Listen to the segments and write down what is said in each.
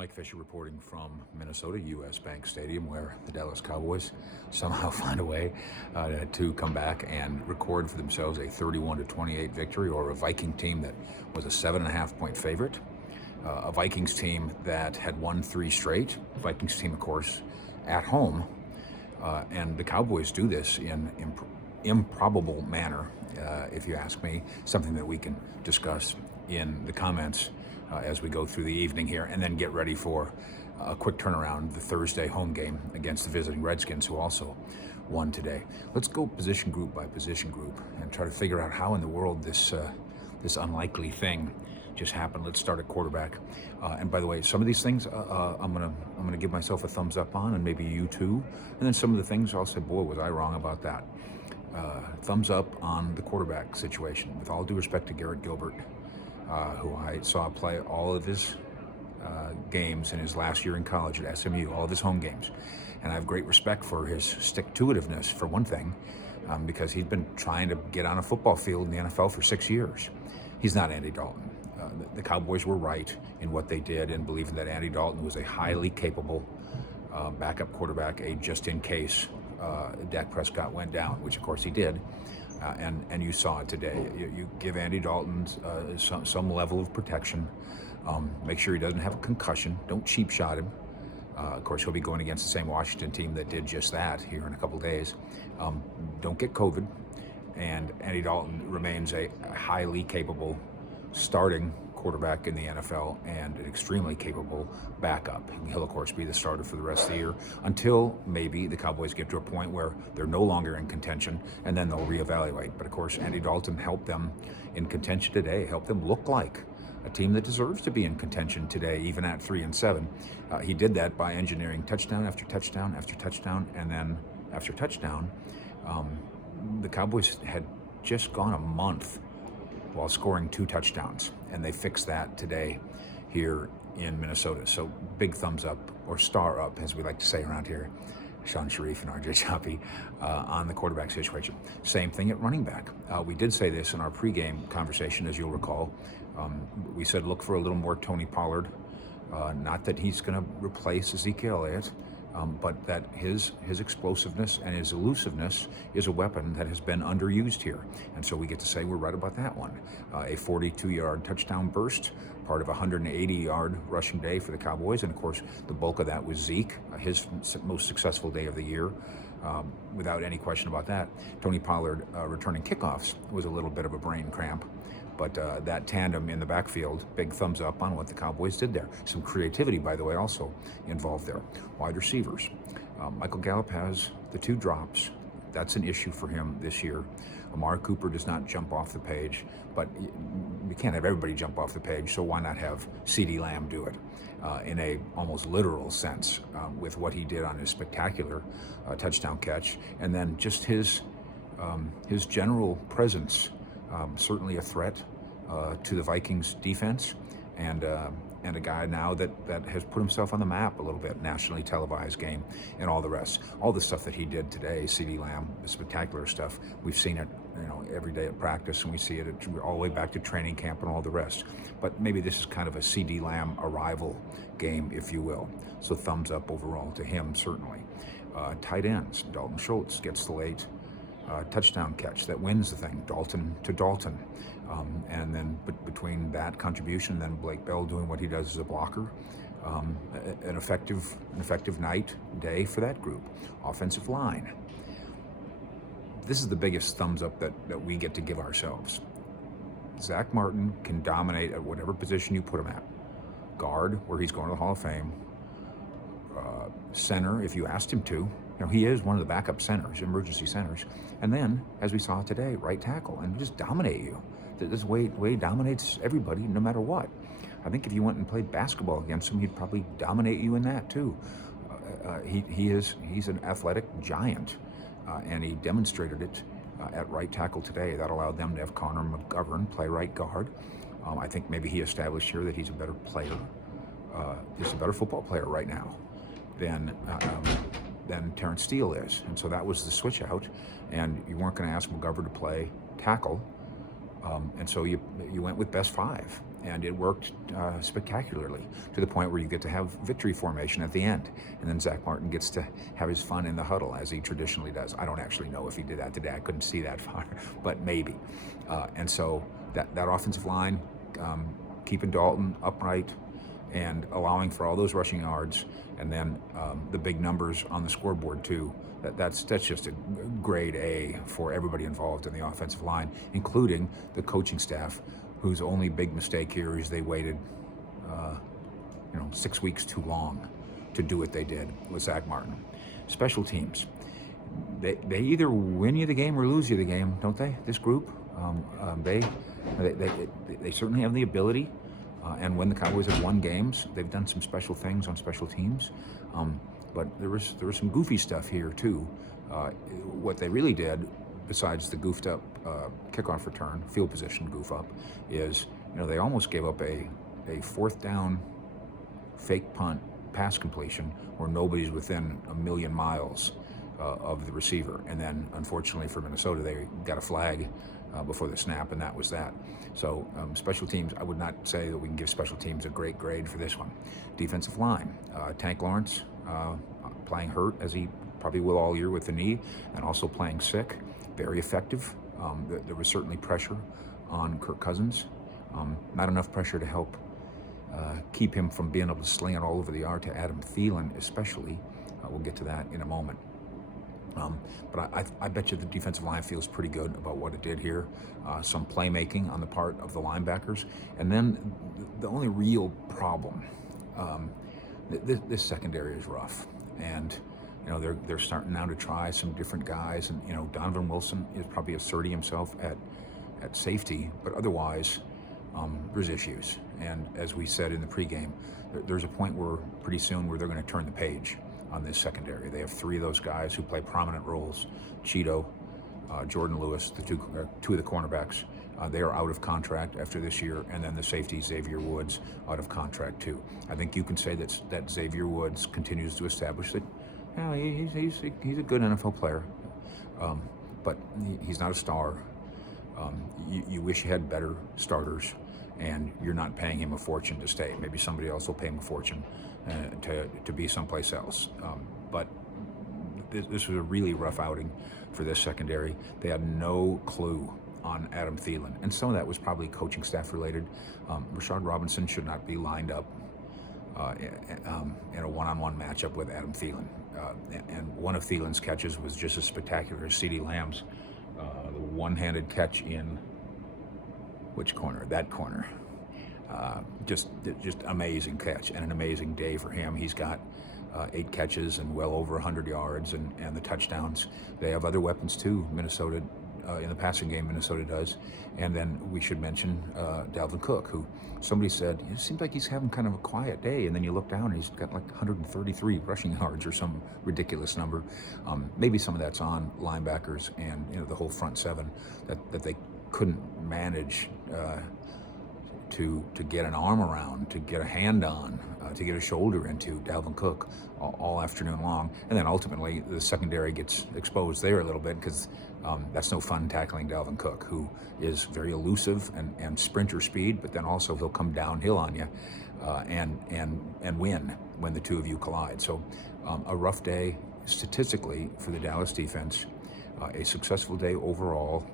Mike Fisher reporting from Minnesota, U.S. Bank Stadium, where the Dallas Cowboys somehow find a way to come back and record for themselves a 31-28 victory over a Viking team that was a 7.5-point favorite. A Vikings team that had won 3 straight. Vikings team, of course, at home. And the Cowboys do this in improbable manner, if you ask me, something that we can discuss in the comments as we go through the evening here, and then get ready for a quick turnaround, the Thursday home game against the visiting Redskins, who also won today. Let's go position group by position group and try to figure out how in the world this unlikely thing just happened. Let's start at quarterback. And by the way, some of these things I'm gonna give myself a thumbs up on, and maybe you too. And then some of the things I'll say, boy, was I wrong about that. Thumbs up on the quarterback situation. With all due respect to Garrett Gilbert, who I saw play all of his games in his last year in college at SMU, all of his home games. And I have great respect for his stick-to-itiveness, for one thing, because he's been trying to get on a football field in the NFL for 6 years. He's not Andy Dalton. The Cowboys were right in what they did in believing that Andy Dalton was a highly capable backup quarterback, a just-in-case Dak Prescott went down, which of course he did. And you saw it today. You give Andy Dalton some level of protection. Make sure he doesn't have a concussion. Don't cheap shot him. Of course, he'll be going against the same Washington team that did just that here in a couple days. Don't get COVID. And Andy Dalton remains a highly capable starting quarterback in the NFL and an extremely capable backup. He'll, of course, be the starter for the rest of the year until maybe the Cowboys get to a point where they're no longer in contention, and then they'll reevaluate. But, of course, Andy Dalton helped them in contention today, helped them look like a team that deserves to be in contention today, even at 3-7. He did that by engineering touchdown after touchdown after touchdown, and then after touchdown, the Cowboys had just gone a month while scoring 2 touchdowns, and they fixed that today here in Minnesota. So big thumbs up, or star up, as we like to say around here, Sean Sharif and RJ Choppy, on the quarterback situation. Same thing at running back. We did say this in our pregame conversation, as you'll recall. We said look for a little more Tony Pollard. Not that he's going to replace Ezekiel Elliott, but that his explosiveness and his elusiveness is a weapon that has been underused here. And so we get to say we're right about that one. A 42-yard touchdown burst, part of a 180-yard rushing day for the Cowboys. And, of course, the bulk of that was Zeke, his most successful day of the year, without any question about that. Tony Pollard returning kickoffs was a little bit of a brain cramp. But that tandem in the backfield, big thumbs up on what the Cowboys did there. Some creativity, by the way, also involved there. Wide receivers. Michael Gallup has the 2 drops. That's an issue for him this year. Amari Cooper does not jump off the page, but you can't have everybody jump off the page, so why not have CeeDee Lamb do it in a almost literal sense with what he did on his spectacular touchdown catch, and then just his general presence. Certainly a threat to the Vikings defense, and a guy now that has put himself on the map a little bit, nationally televised game and all the rest. All the stuff that he did today, CeeDee Lamb, the spectacular stuff, we've seen it every day at practice, and we see it all the way back to training camp and all the rest. But maybe this is kind of a CeeDee Lamb arrival game, if you will. So thumbs up overall to him, certainly. Tight ends, Dalton Schultz gets the late touchdown catch that wins the thing, Dalton to Dalton. And then between that contribution, then Blake Bell doing what he does as a blocker, an effective day for that group. Offensive line. This is the biggest thumbs up that we get to give ourselves. Zach Martin can dominate at whatever position you put him at. Guard, where he's going to the Hall of Fame. Center, if you asked him to. He is one of the backup centers, emergency centers. And then, as we saw today, right tackle, and just dominate you. This way dominates everybody, no matter what. I think if you went and played basketball against him, he'd probably dominate you in that too. He's an athletic giant, and he demonstrated it at right tackle today. That allowed them to have Connor McGovern play right guard. I think maybe he established here that he's a better player. He's a better football player right now than Terrence Steele is. And so that was the switch out, and you weren't going to ask McGovern to play tackle, and so you went with best 5. and it worked spectacularly to the point where you get to have victory formation at the end. And then Zach Martin gets to have his fun in the huddle, as he traditionally does. I don't actually know if he did that today. I couldn't see that far, but maybe. And so that offensive line, keeping Dalton upright and allowing for all those rushing yards, and then the big numbers on the scoreboard too. That's just a grade A for everybody involved in the offensive line, including the coaching staff, whose only big mistake here is they waited, 6 weeks too long to do what they did with Zach Martin. Special teams, they either win you the game or lose you the game, don't they? This group, they certainly have the ability. And when the Cowboys have won games, they've done some special things on special teams. But there was some goofy stuff here too. What they really did, besides the goofed up kickoff return, field position goof up, is they almost gave up a fourth down fake punt pass completion where nobody's within a million miles of the receiver. And then unfortunately for Minnesota, they got a flag before the snap, and that was that. So special teams, I would not say that we can give special teams a great grade for this one. Defensive line, Tank Lawrence playing hurt, as he probably will all year with the knee, and also playing sick. Very effective. There was certainly pressure on Kirk Cousins. Not enough pressure to help keep him from being able to sling it all over the yard to Adam Thielen especially. We'll get to that in a moment. But I bet you the defensive line feels pretty good about what it did here. Some playmaking on the part of the linebackers. And then the only real problem, this secondary is rough. And they're starting now to try some different guys. And Donovan Wilson is probably asserting himself at safety, but otherwise there's issues. And as we said in the pregame, there's a point where pretty soon where they're going to turn the page on this secondary. They have three of those guys who play prominent roles: Cheeto, Jordan Lewis, the two of the cornerbacks. They are out of contract after this year, and then the safety Xavier Woods out of contract too. I think you can say that Xavier Woods continues to establish that he's a good NFL player, but he's not a star. You wish you had better starters, and you're not paying him a fortune to stay. Maybe somebody else will pay him a fortune to be someplace else. But this was a really rough outing for this secondary. They had no clue on Adam Thielen, and some of that was probably coaching staff related. Rashard Robinson should not be lined up in a one-on-one matchup with Adam Thielen. And one of Thielen's catches was just as spectacular as CeeDee Lamb's. The one-handed catch in which corner? That corner. Just amazing catch and an amazing day for him. He's got 8 catches and well over 100 yards and the touchdowns. They have other weapons too, Minnesota, in the passing game, Minnesota does. And then we should mention Dalvin Cook, who somebody said, it seems like he's having kind of a quiet day. And then you look down and he's got like 133 rushing yards or some ridiculous number. Maybe some of that's on linebackers and the whole front seven that they couldn't manage to get an arm around, to get a hand on, to get a shoulder into Dalvin Cook all afternoon long. And then ultimately the secondary gets exposed there a little bit because that's no fun tackling Dalvin Cook, who is very elusive and sprinter speed, but then also he'll come downhill on you and win when the two of you collide. So a rough day statistically for the Dallas defense, a successful day overall.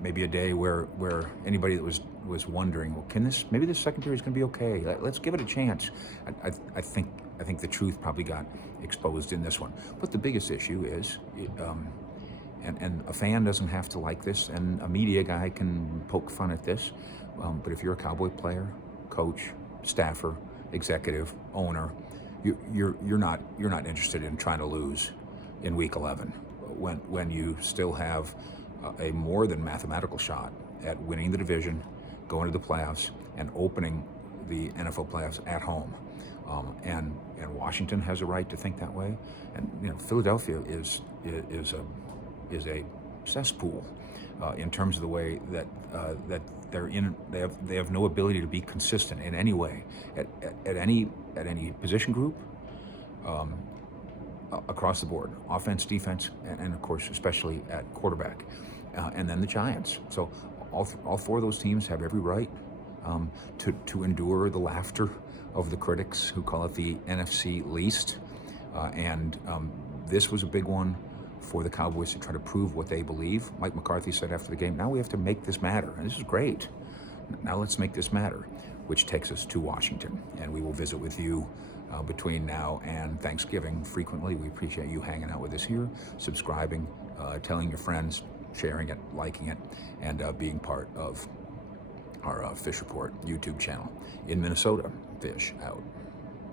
Maybe a day where anybody that was wondering, well, maybe this secondary is going to be okay. Let's give it a chance. I think the truth probably got exposed in this one. But the biggest issue is, and a fan doesn't have to like this, and a media guy can poke fun at this. But if you're a Cowboy player, coach, staffer, executive, owner, you're not interested in trying to lose in Week 11 when you still have a more than mathematical shot at winning the division, going to the playoffs, and opening the NFL playoffs at home. And Washington has a right to think that way. And Philadelphia is a cesspool in terms of the way that they're in. They have no ability to be consistent in any way at any position group. Across the board, offense, defense, and of course, especially at quarterback. And then the Giants. So all four of those teams have every right to endure the laughter of the critics who call it the NFC least. And this was a big one for the Cowboys to try to prove what they believe. Mike McCarthy said after the game, now we have to make this matter. And this is great. Now let's make this matter, which takes us to Washington. And we will visit with you between now and Thanksgiving frequently. We appreciate you hanging out with us here, subscribing, telling your friends, sharing it, liking it, and being part of our Fish Report YouTube channel. In Minnesota, Fish out.